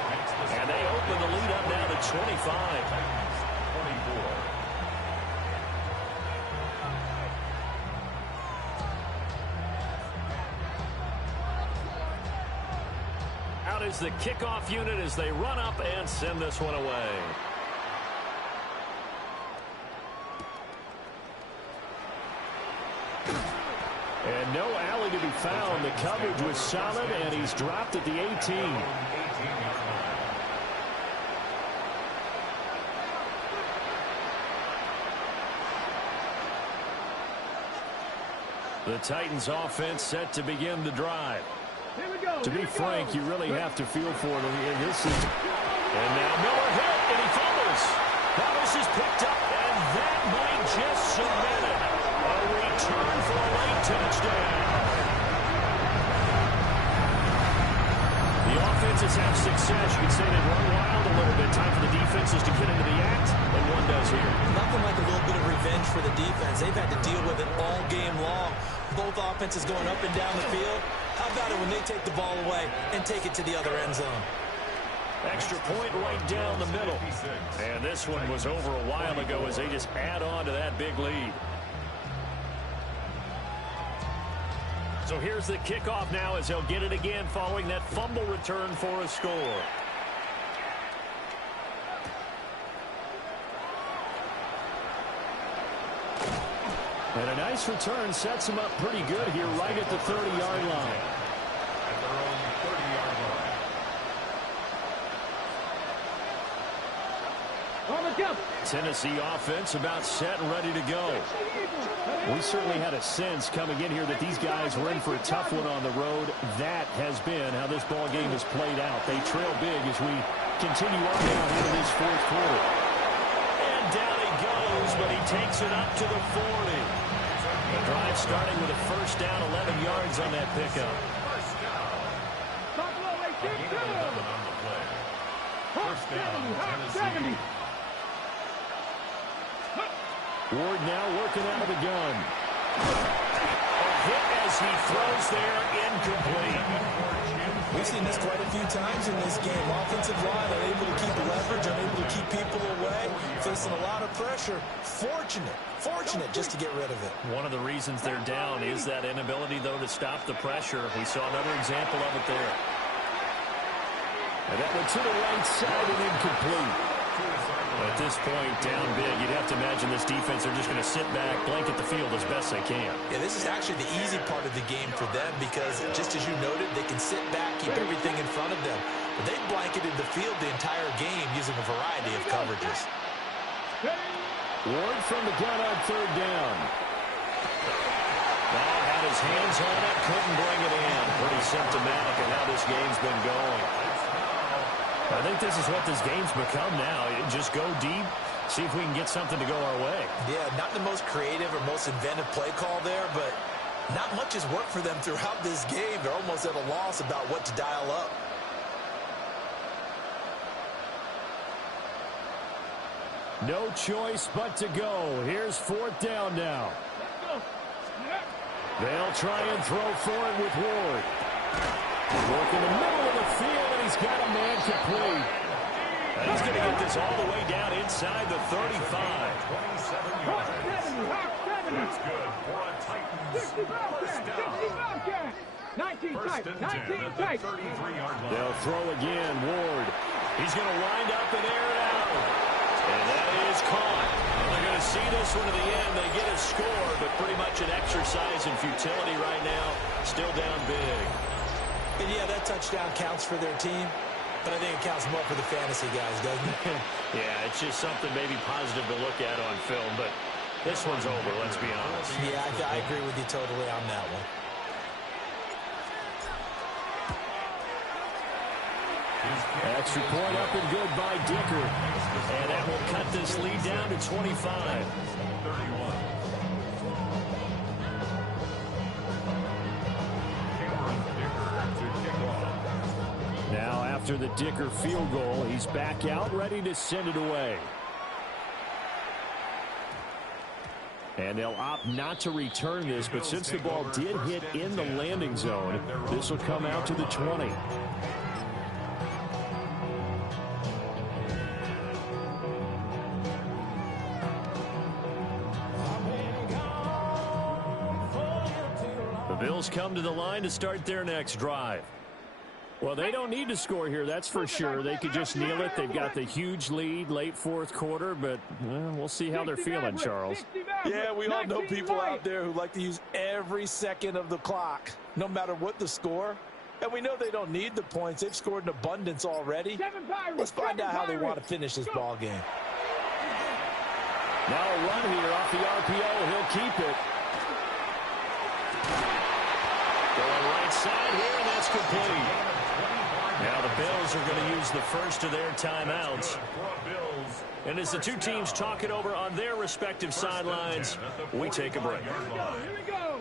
and they open the lead up now to 25. 24. out is the kickoff unit as they run up and send this one away. And no alley to be found. The coverage was solid, and he's dropped at the 18. The Titans offense set to begin the drive. To be frank, you really have to feel for them. And now Miller hit, and he fumbles. Dallas is picked up, and that might just cement it. A return for a late touchdown. The offenses have success. You could say they run wild a little bit. Time for the defenses to get into the act, and one does here. Nothing like a little bit of revenge for the defense. They've had to deal with it all game long. Both offenses going up and down the field. How about it when they take the ball away and take it to the other end zone? Extra point right down the middle. And this one was over a while ago as they just add on to that big lead. So here's the kickoff now as they'll get it again following that fumble return for a score. And a nice return sets him up pretty good here right at the 30-yard line. At their own 30-yard line. Tennessee offense about set and ready to go. We certainly had a sense coming in here that these guys were in for a tough one on the road. That has been how this ball game has played out. They trail big as we continue on down into this fourth quarter. And down he goes, but he takes it up to the 40. The drive starting with a first down, 11 yards on that pickup. First down, Tennessee. Ward now working out of the gun. A hit as he throws there, incomplete. We've seen this quite a few times in this game. Offensive line unable to keep leverage, unable to keep people away, facing a lot of pressure. Fortunate just to get rid of it. One of the reasons they're down is that inability, though, to stop the pressure. We saw another example of it there. And that went to the right side and incomplete. At this point, down big, you'd have to imagine this defense are just going to sit back, blanket the field as best they can. Yeah, this is actually the easy part of the game for them because, just as you noted, they can sit back, keep everything in front of them. But they blanketed the field the entire game using a variety of coverages. Ward from the gun on third down. Now had his hands on it, couldn't bring it in. Pretty symptomatic of how this game's been going. I think this is what this game's become now. Just go deep, see if we can get something to go our way. Yeah, not the most creative or most inventive play call there, but not much has worked for them throughout this game. They're almost at a loss about what to dial up. No choice but to go. Here's fourth down now. They'll try and throw for it with Ward. Work in the middle of the field, and he's got a man complete. And he's going to get this all the way down inside the 35. 27 yards. That's good for a Titans first down. 19 First tight, and 19 10 at tight. the 33-yard line. They'll throw again. Ward. He's going to wind up and air it out. And that is caught. And they're going to see this one to the end. They get a score, but pretty much an exercise in futility right now. Still down big. And yeah, that touchdown counts for their team, but I think it counts more for the fantasy guys, doesn't it? Yeah, it's just something maybe positive to look at on film, but this one's over, let's be honest. Yeah, I agree with you totally on that one. Extra point up and good by Dicker. And that will cut this lead down to 25. 31. Now after the Dicker field goal, he's back out, ready to send it away. And they'll opt not to return this, but since the ball did hit in the landing zone, this will come out to the 20. The Bills come to the line to start their next drive. Well, they don't need to score here, that's for sure. They could just kneel it. They've got the huge lead late fourth quarter, but we'll see how they're feeling, Charles. Yeah, we all know people out there who like to use every second of the clock, no matter what the score. And we know they don't need the points. They've scored in abundance already. Let's find out how they want to finish this ball game. Now a run here off the RPO. He'll keep it. Going right side here, and that's complete. Now the Bills are going to use the first of their timeouts. And as the two teams talk it over on their respective sidelines, we take a break. Here we go.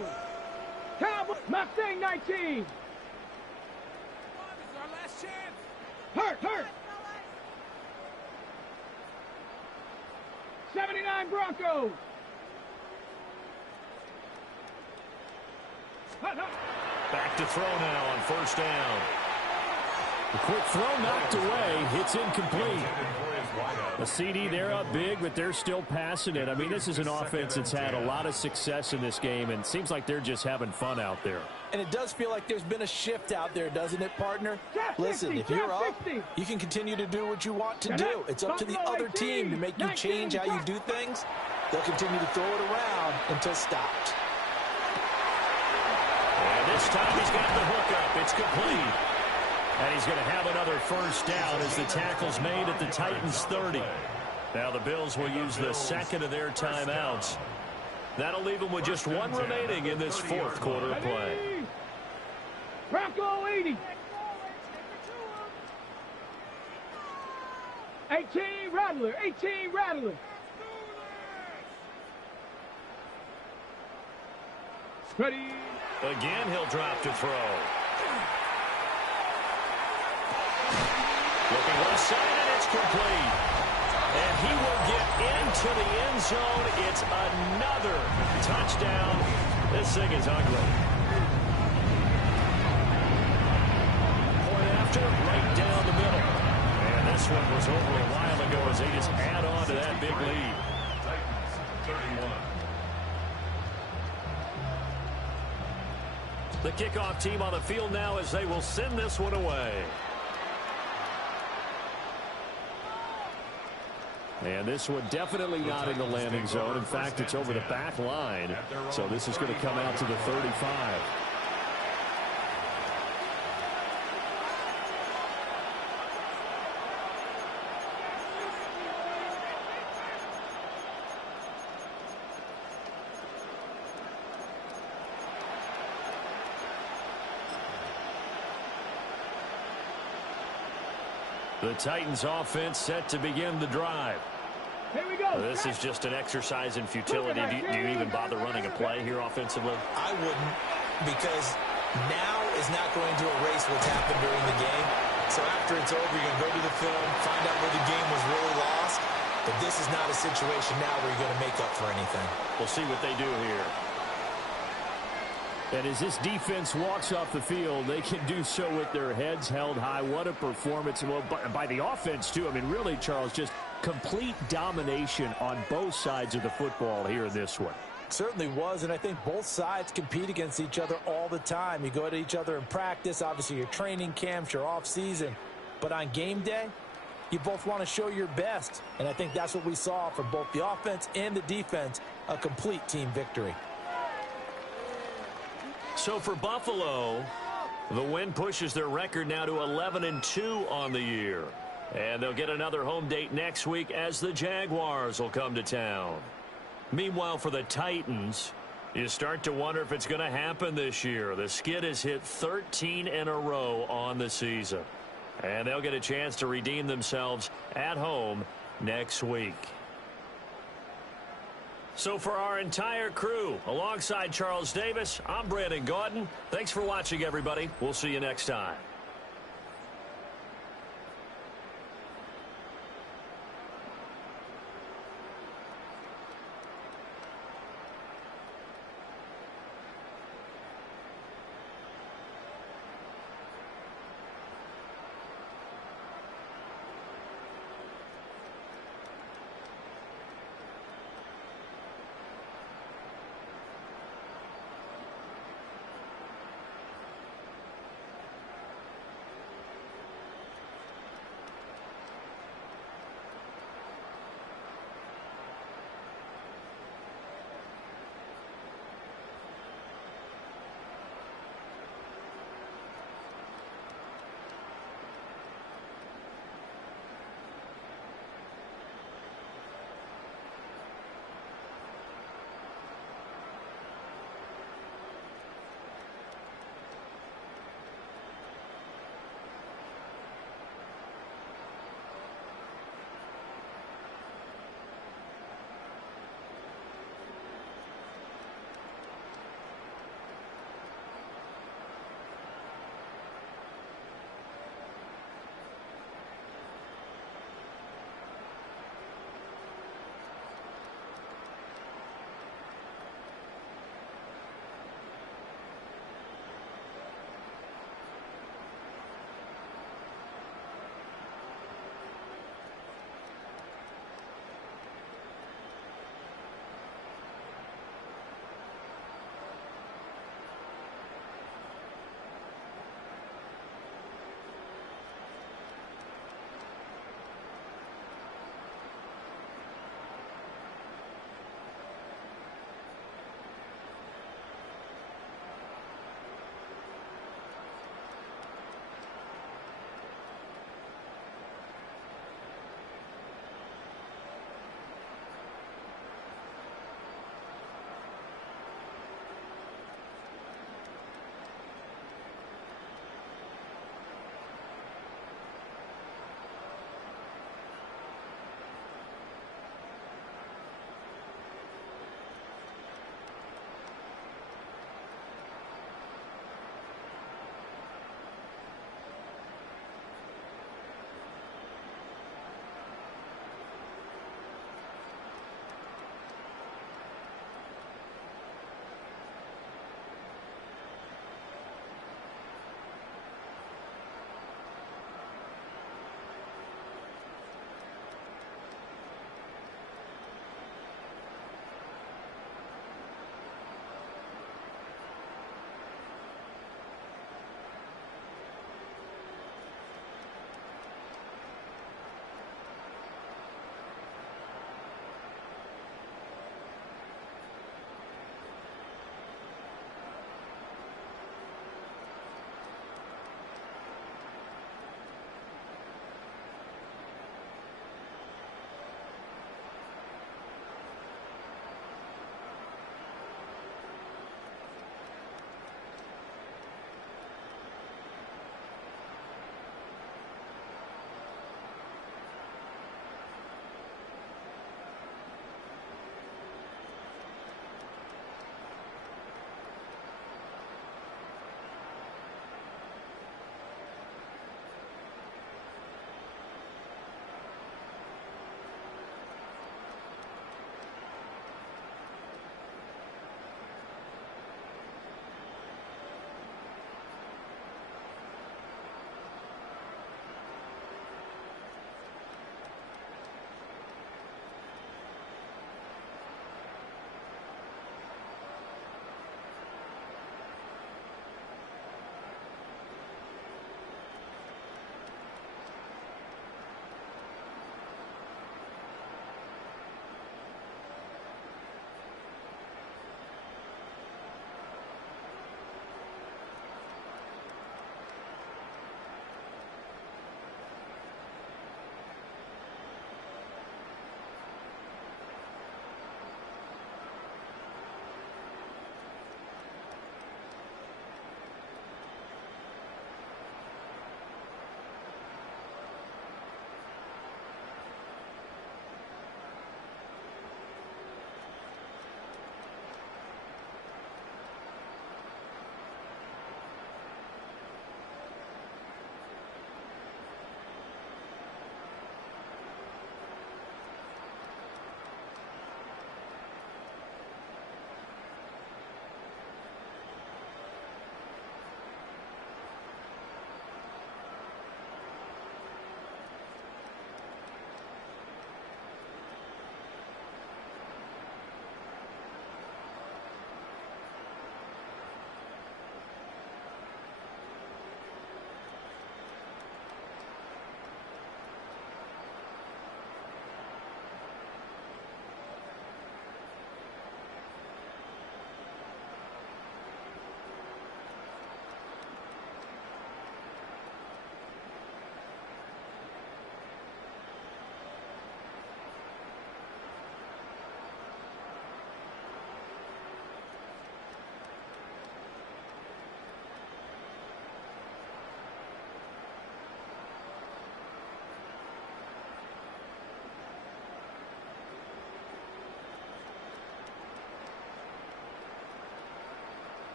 Cowboys, Mustang 19. Hurt. 79 Broncos. Back to throw now on first down. The quick throw knocked away. It's incomplete. A CD, they're up big, but they're still passing it. I mean, this is an offense that's had a lot of success in this game, and it seems like they're just having fun out there. And it does feel like there's been a shift out there, doesn't it, partner? Listen, if you're up, you can continue to do what you want to do. It's up to the other team to make you change how you do things. They'll continue to throw it around until stopped. And this time he's got the hook up. It's complete. And he's going to have another first down as the tackle's made at the Titans' 30. Now the Bills will use the second of their timeouts. That'll leave them with just one remaining in this fourth quarter play. Bronco 80. 18 Rattler. Ready. Again, he'll drop to throw. Looking left side, and it's complete. And he will get into the end zone. It's another touchdown. This thing is ugly. Point after, right down the middle. And this one was over a while ago as they just add on to that big lead. Titans, 31. The kickoff team on the field now as they will send this one away. And this one definitely not in the landing zone. In fact, it's over the back line. So this is going to come out to the 35. The Titans offense set to begin the drive. Here we go. This is just an exercise in futility. Do you even bother running a play here offensively? I wouldn't, because now is not going to erase what's happened during the game. So after it's over, you're going to go to the film, find out where the game was really lost. But this is not a situation now where you're going to make up for anything. We'll see what they do here. And as this defense walks off the field, they can do so with their heads held high. What a performance. Well, by the offense, too. I mean, really, Charles, just complete domination on both sides of the football here in this one. Certainly was, and I think both sides compete against each other all the time. You go at each other in practice, obviously your training camps, your off-season. But on game day, you both want to show your best. And I think that's what we saw from both the offense and the defense, a complete team victory. So for Buffalo, the win pushes their record now to 11-2 on the year. And they'll get another home date next week as the Jaguars will come to town. Meanwhile, for the Titans, you start to wonder if it's going to happen this year. The skid has hit 13 in a row on the season. And they'll get a chance to redeem themselves at home next week. So for our entire crew, alongside Charles Davis, I'm Brandon Gaudin. Thanks for watching, everybody. We'll see you next time.